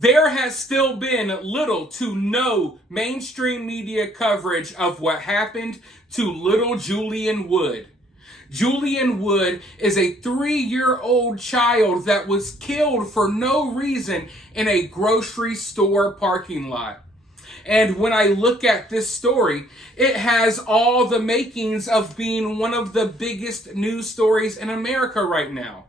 There has still been little to no mainstream media coverage of what happened to little Julian Wood. Julian Wood is a 3-year-old child that was killed for no reason in a grocery store parking lot. And when I look at this story, it has all the makings of being one of the biggest news stories in America right now.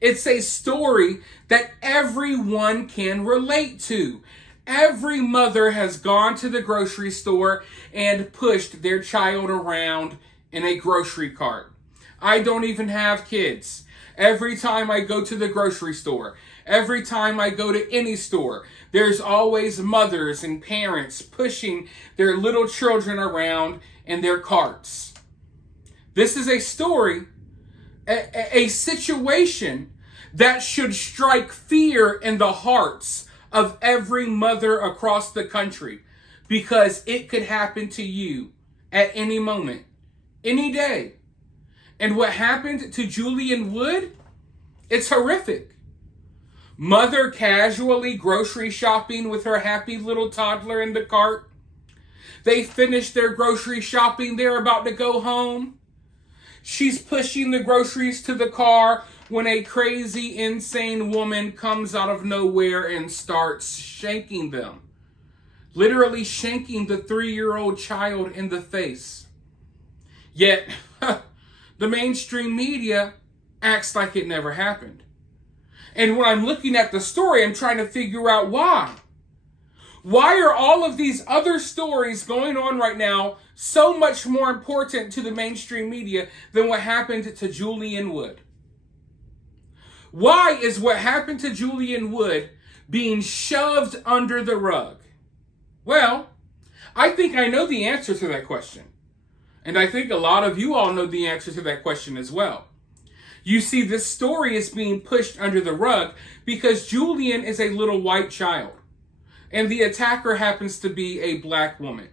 It's a story that everyone can relate to. Every mother has gone to the grocery store and pushed their child around in a grocery cart. I don't even have kids. Every time I go to the grocery store, every time I go to any store, there's always mothers and parents pushing their little children around in their carts. This is a story, a situation that should strike fear in the hearts of every mother across the country, because it could happen to you at any moment, any day. And what happened to Julian Wood? It's horrific. Mother casually grocery shopping with her happy little toddler in the cart. They finish their grocery shopping. They're about to go home. She's pushing the groceries to the car when a crazy, insane woman comes out of nowhere and starts shanking them. Literally shanking the 3-year-old child in the face. Yet, the mainstream media acts like it never happened. And when I'm looking at the story, I'm trying to figure out why. Why are all of these other stories going on right now so much more important to the mainstream media than what happened to Julian Wood? Why is what happened to Julian Wood being shoved under the rug? Well, I think I know the answer to that question. And I think a lot of you all know the answer to that question as well. You see, this story is being pushed under the rug because Julian is a little white child. And the attacker happens to be a black woman.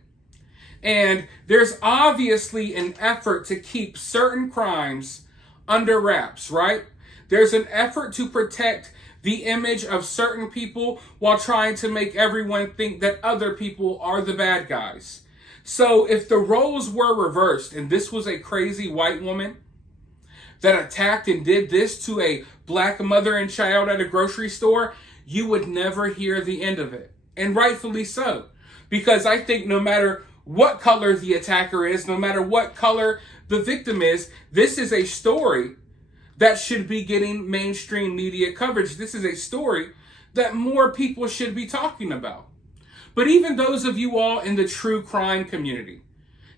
And there's obviously an effort to keep certain crimes under wraps, right? There's an effort to protect the image of certain people while trying to make everyone think that other people are the bad guys. So if the roles were reversed and this was a crazy white woman that attacked and did this to a black mother and child at a grocery store, you would never hear the end of it. And rightfully so. Because I think no matter what color the attacker is, no matter what color the victim is, this is a story that should be getting mainstream media coverage. This is a story that more people should be talking about. But even those of you all in the true crime community,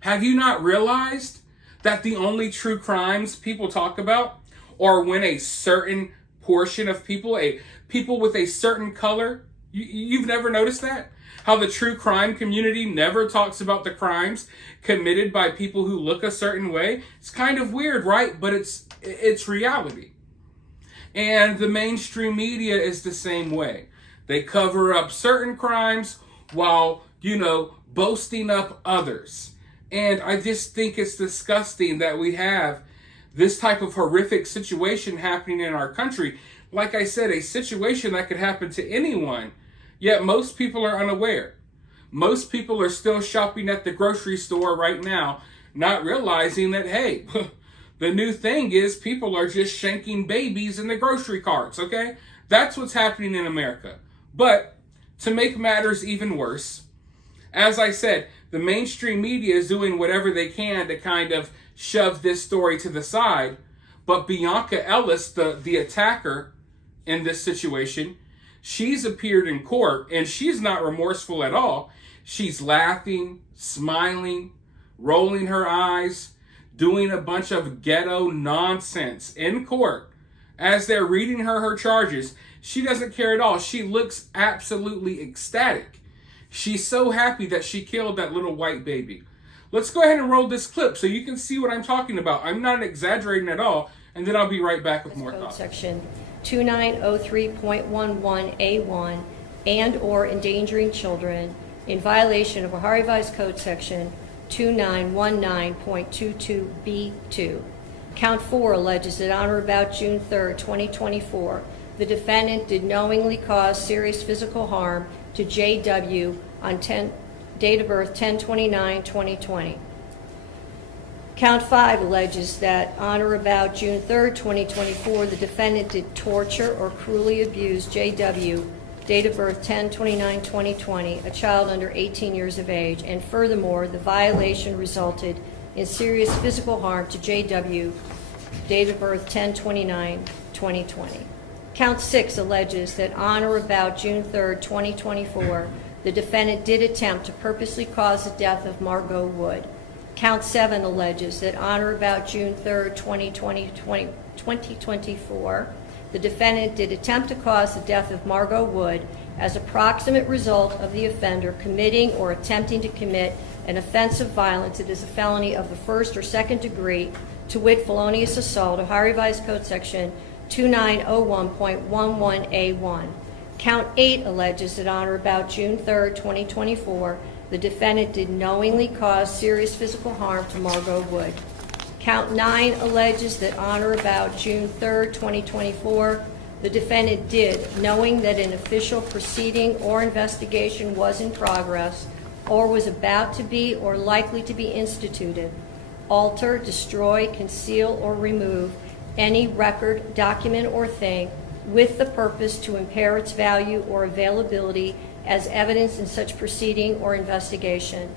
have you not realized that the only true crimes people talk about are when a certain portion of people, people with a certain color, you've never noticed that? How the true crime community never talks about the crimes committed by people who look a certain way? It's kind of weird, right? But it's reality. And the mainstream media is the same way. They cover up certain crimes while, boasting up others. And I just think it's disgusting that we have this type of horrific situation happening in our country. Like I said, a situation that could happen to anyone, yet most people are unaware. Most people are still shopping at the grocery store right now, not realizing that, hey, the new thing is people are just shanking babies in the grocery carts, okay? That's what's happening in America. But to make matters even worse, as I said, the mainstream media is doing whatever they can to kind of shove this story to the side. But Bionca Ellis, the attacker in this situation, she's appeared in court and she's not remorseful at all. She's laughing, smiling, rolling her eyes, doing a bunch of ghetto nonsense in court. As they're reading her charges, she doesn't care at all. She looks absolutely ecstatic. She's so happy that she killed that little white baby. Let's go ahead and roll this clip so you can see what I'm talking about. I'm not exaggerating at all, and then I'll be right back with more thoughts. Section 2903.11A1 and or endangering children in violation of Ohio Revised Code Section 2919.22B2. Count 4 alleges that on or about June 3rd, 2024, the defendant did knowingly cause serious physical harm to J.W. on date of birth 10/29/2020. Count 5 alleges that on or about June 3, 2024, the defendant did torture or cruelly abuse J.W., date of birth 10/29/2020, a child under 18 years of age, and furthermore, the violation resulted in serious physical harm to J.W., date of birth 10/29/2020. Count 6 alleges that on or about June 3, 2024, the defendant did attempt to purposely cause the death of Margot Wood. Count 7 alleges that on or about June 3, 2024, the defendant did attempt to cause the death of Margot Wood as a proximate result of the offender committing or attempting to commit an offense of violence that is a felony of the first or second degree, to wit, felonious assault, Ohio Revised Code Section 2901.11A1. Count 8 alleges that on or about June 3, 2024, the defendant did knowingly cause serious physical harm to Margot Wood. Count 9 alleges that on or about June 3, 2024, the defendant did, knowing that an official proceeding or investigation was in progress or was about to be or likely to be instituted, alter, destroy, conceal, or remove any record, document, or thing with the purpose to impair its value or availability as evidence in such proceeding or investigation.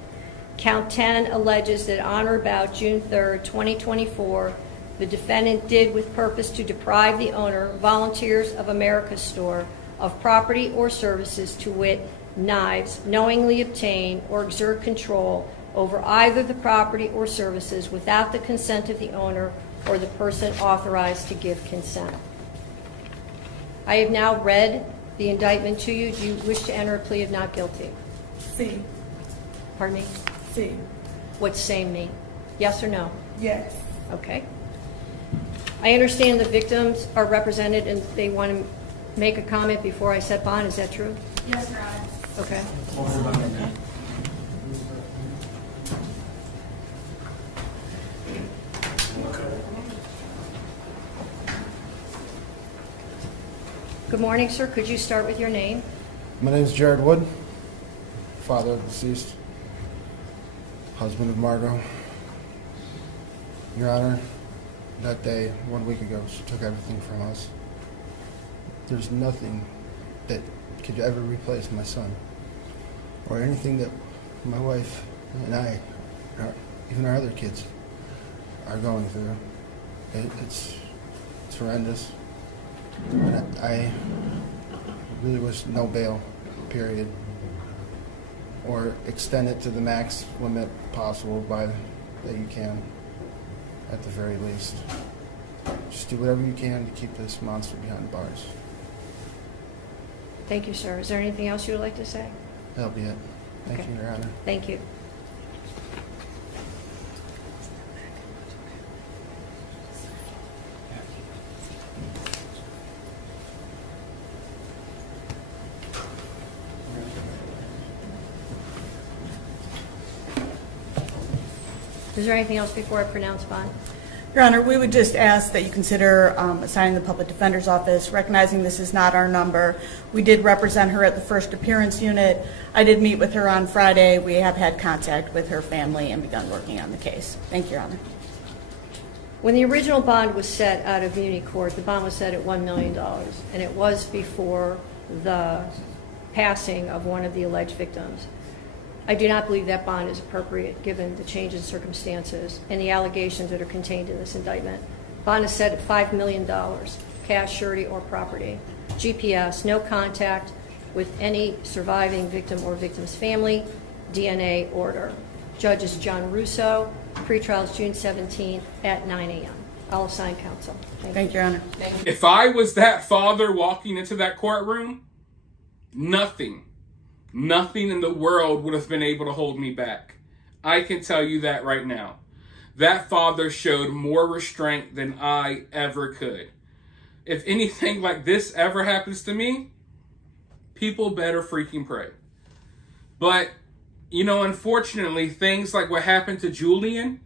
Count 10 alleges that on or about June 3, 2024, the defendant did with purpose to deprive the owner, Volunteers of America store, of property or services, to wit, knives, knowingly obtain or exert control over either the property or services without the consent of the owner or the person authorized to give consent. I have now read the indictment to you. Do you wish to enter a plea of not guilty? C. Pardon me? C. What's same mean? Yes or no? Yes. Okay. I understand the victims are represented and they want to make a comment before I set bond. Is that true? Yes, Your Honor. Okay. Good morning, sir. Could you start with your name? My name is Jared Wood, father of deceased, husband of Margot. Your Honor, that day, 1 week ago, she took everything from us. There's nothing that could ever replace my son, or anything that my wife and I, even our other kids, are going through. It's horrendous. And I really wish no bail, period, or extend it to the max limit possible that you can, at the very least. Just do whatever you can to keep this monster behind bars. Thank you, sir. Is there anything else you would like to say? That'll be it. Thank Okay. you, Your Honor. Thank you. Is there anything else before I pronounce bond? Your Honor, we would just ask that you consider assigning the Public Defender's Office, recognizing this is not our number. We did represent her at the first appearance unit. I did meet with her on Friday. We have had contact with her family and begun working on the case. Thank you, Your Honor. When the original bond was set out of Muni Court, the bond was set at $1 million, and it was before the passing of one of the alleged victims. I do not believe that bond is appropriate given the change in circumstances and the allegations that are contained in this indictment. Bond is set at $5 million, cash, surety, or property. GPS, no contact with any surviving victim or victim's family. DNA order. Judge is John Russo. Pretrial is June 17th at 9 a.m. I'll assign counsel. Thank you, Your Honor. If I was that father walking into that courtroom, nothing in the world would have been able to hold me back. I can tell you that right now. That father showed more restraint than I ever could. If anything like this ever happens to me, people better freaking pray. But, unfortunately, things like what happened to Julian,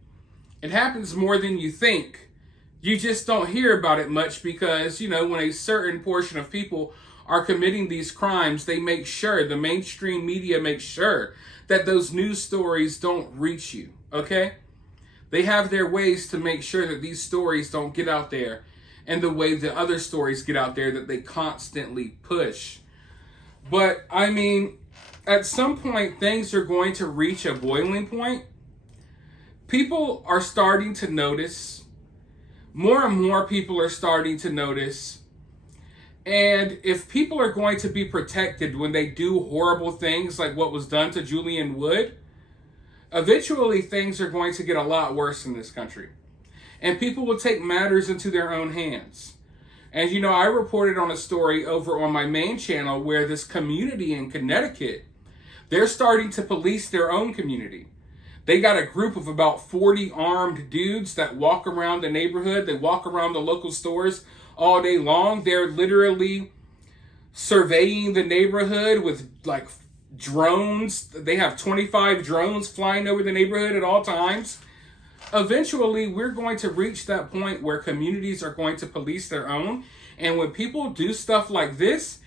it happens more than you think. you just don't hear about it much because, when a certain portion of people are committing these crimes, they make sure, the mainstream media makes sure that those news stories don't reach you, okay? They have their ways to make sure that these stories don't get out there and the way the other stories get out there that they constantly push. But, at some point, things are going to reach a boiling point. People are starting to notice. More and more people are starting to notice. And if people are going to be protected when they do horrible things like what was done to Julian Wood, eventually things are going to get a lot worse in this country. And people will take matters into their own hands. And I reported on a story over on my main channel where this community in Connecticut, they're starting to police their own community. They got a group of about 40 armed dudes that walk around the neighborhood. They walk around the local stores all day long. They're literally surveying the neighborhood with like drones. They have 25 drones flying over the neighborhood at all times. Eventually, we're going to reach that point where communities are going to police their own. And when people do stuff like this,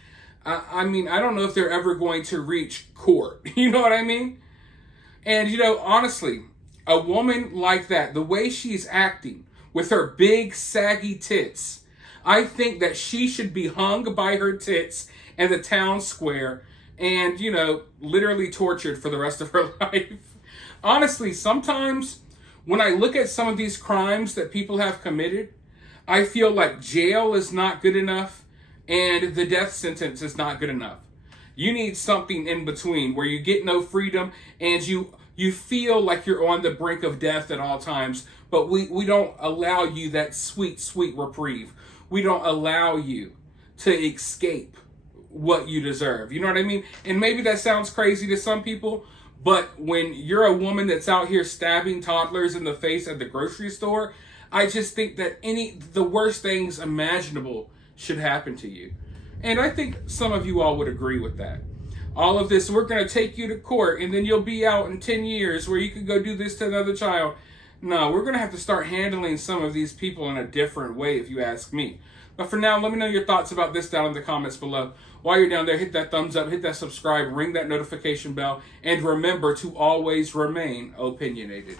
I don't know if they're ever going to reach court. You know what I mean? And, honestly, a woman like that, the way she's acting with her big, saggy tits, I think that she should be hung by her tits in the town square and, literally tortured for the rest of her life. Honestly, sometimes when I look at some of these crimes that people have committed, I feel like jail is not good enough and the death sentence is not good enough. You need something in between where you get no freedom and you feel like you're on the brink of death at all times, but we don't allow you that sweet, sweet reprieve. We don't allow you to escape what you deserve. You know what I mean? And maybe that sounds crazy to some people, but when you're a woman that's out here stabbing toddlers in the face at the grocery store, I just think that the worst things imaginable should happen to you. And I think some of you all would agree with that. All of this, we're going to take you to court and then you'll be out in 10 years where you can go do this to another child. No, we're going to have to start handling some of these people in a different way, if you ask me. But for now, let me know your thoughts about this down in the comments below. While you're down there, hit that thumbs up, hit that subscribe, ring that notification bell, and remember to always remain opinionated.